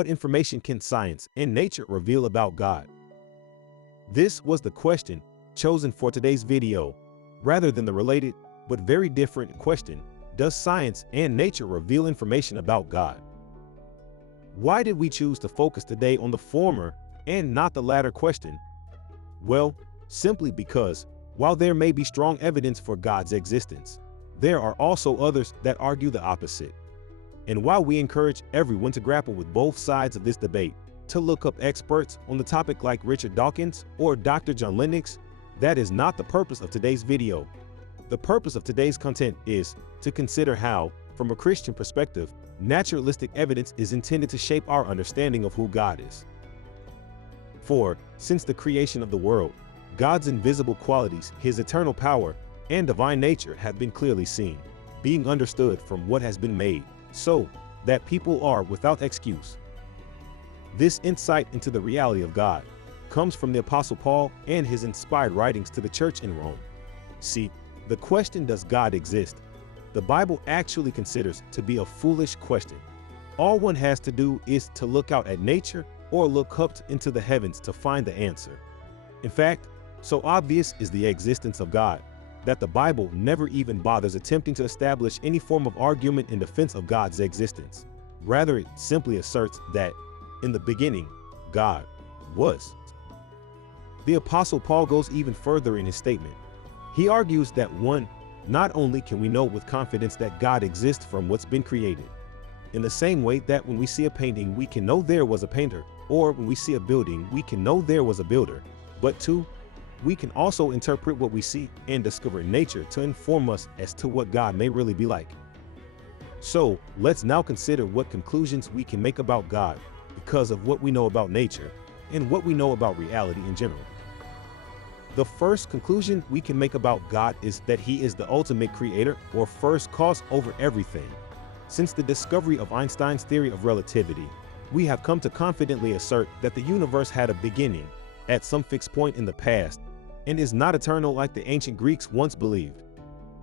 what information can science and nature reveal about God? This was the question chosen for today's video, rather than the related but very different question, does science and nature reveal information about God? Why did we choose to focus today on the former and not the latter question? Well, simply because, while there may be strong evidence for God's existence, there are also others that argue the opposite. And while we encourage everyone to grapple with both sides of this debate, to look up experts on the topic like Richard Dawkins or Dr. John Lennox, that is not the purpose of today's video. The purpose of today's content is to consider how, from a Christian perspective, naturalistic evidence is intended to shape our understanding of who God is. For, since the creation of the world, God's invisible qualities, his eternal power, and divine nature have been clearly seen, being understood from what has been made, so that people are without excuse. This insight into the reality of God comes from the Apostle Paul and his inspired writings to the church in Rome. See, the question, does God exist, the Bible actually considers to be a foolish question. All one has to do is to look out at nature or look up into the heavens to find the answer. In fact, so obvious is the existence of God that the Bible never even bothers attempting to establish any form of argument in defense of God's existence. Rather, it simply asserts that, in the beginning, God was. The Apostle Paul goes even further in his statement. He argues that not only can we know with confidence that God exists from what's been created, in the same way that when we see a painting, we can know there was a painter, or when we see a building, we can know there was a builder, but two, we can also interpret what we see and discover nature to inform us as to what God may really be like. So, let's now consider what conclusions we can make about God because of what we know about nature and what we know about reality in general. The first conclusion we can make about God is that he is the ultimate creator or first cause over everything. Since the discovery of Einstein's theory of relativity, we have come to confidently assert that the universe had a beginning at some fixed point in the past and is not eternal like the ancient Greeks once believed.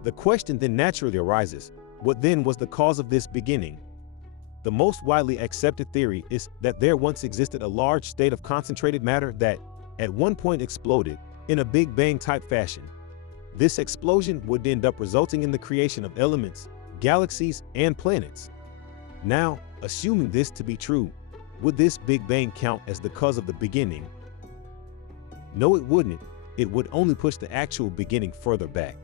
The question then naturally arises, what then was the cause of this beginning? The most widely accepted theory is that there once existed a large state of concentrated matter that, at one point, exploded in a Big Bang type fashion. This explosion would end up resulting in the creation of elements, galaxies, and planets. Now, assuming this to be true, would this Big Bang count as the cause of the beginning? No, it wouldn't. It would only push the actual beginning further back.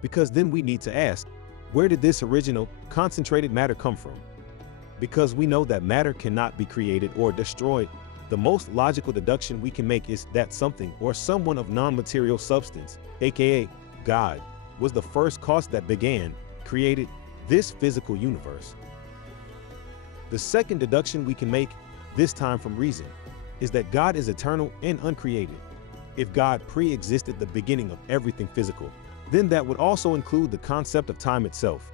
Because then we need to ask, where did this original, concentrated matter come from? Because we know that matter cannot be created or destroyed, the most logical deduction we can make is that something or someone of non-material substance, aka God, was the first cause that created this physical universe. The second deduction we can make, this time from reason, is that God is eternal and uncreated. If God pre-existed the beginning of everything physical, then that would also include the concept of time itself.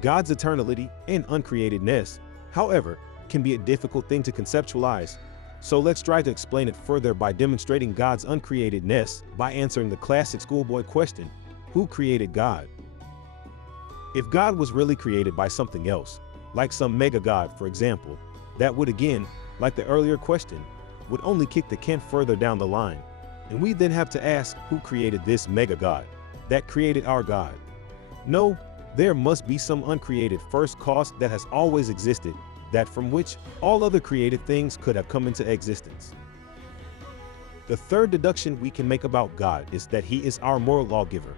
God's eternality and uncreatedness, however, can be a difficult thing to conceptualize. So let's try to explain it further by demonstrating God's uncreatedness by answering the classic schoolboy question, who created God? If God was really created by something else, like some mega god for example, that would again, like the earlier question, would only kick the can further down the line. And we then have to ask, who created this mega god that created our God? No, there must be some uncreated first cause that has always existed, that from which all other created things could have come into existence. The third deduction we can make about God is that he is our moral lawgiver.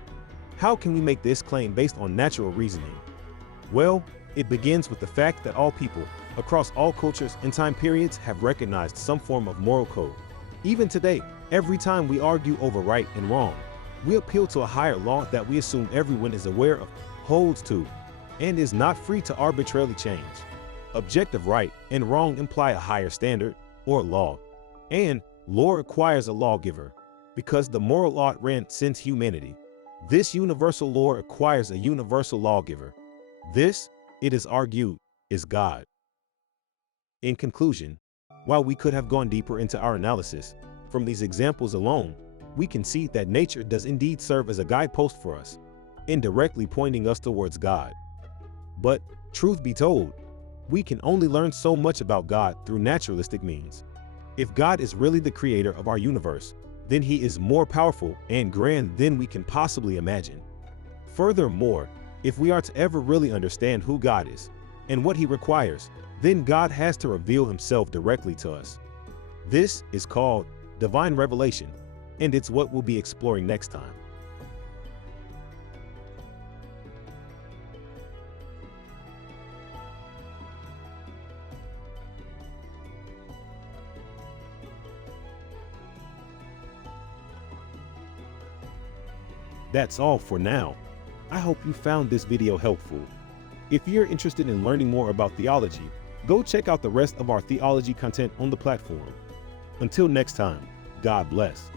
How can we make this claim based on natural reasoning? Well, it begins with the fact that all people, across all cultures and time periods, have recognized some form of moral code. Even today, every time we argue over right and wrong, we appeal to a higher law that we assume everyone is aware of, holds to, and is not free to arbitrarily change. Objective right and wrong imply a higher standard, or law, and law requires a lawgiver, because the moral law ran since humanity. This universal law requires a universal lawgiver. This, it is argued, is God. In conclusion, while we could have gone deeper into our analysis, from these examples alone, we can see that nature does indeed serve as a guidepost for us, indirectly pointing us towards God. But, truth be told, We can only learn so much about God through naturalistic means. If God is really the creator of our universe, then he is more powerful and grand than we can possibly imagine. Furthermore, if we are to ever really understand who God is and what he requires, then God has to reveal himself directly to us. This is called divine revelation, and it's what we'll be exploring next time. That's all for now. I hope you found this video helpful. If you're interested in learning more about theology, go check out the rest of our theology content on the platform. Until next time, God bless.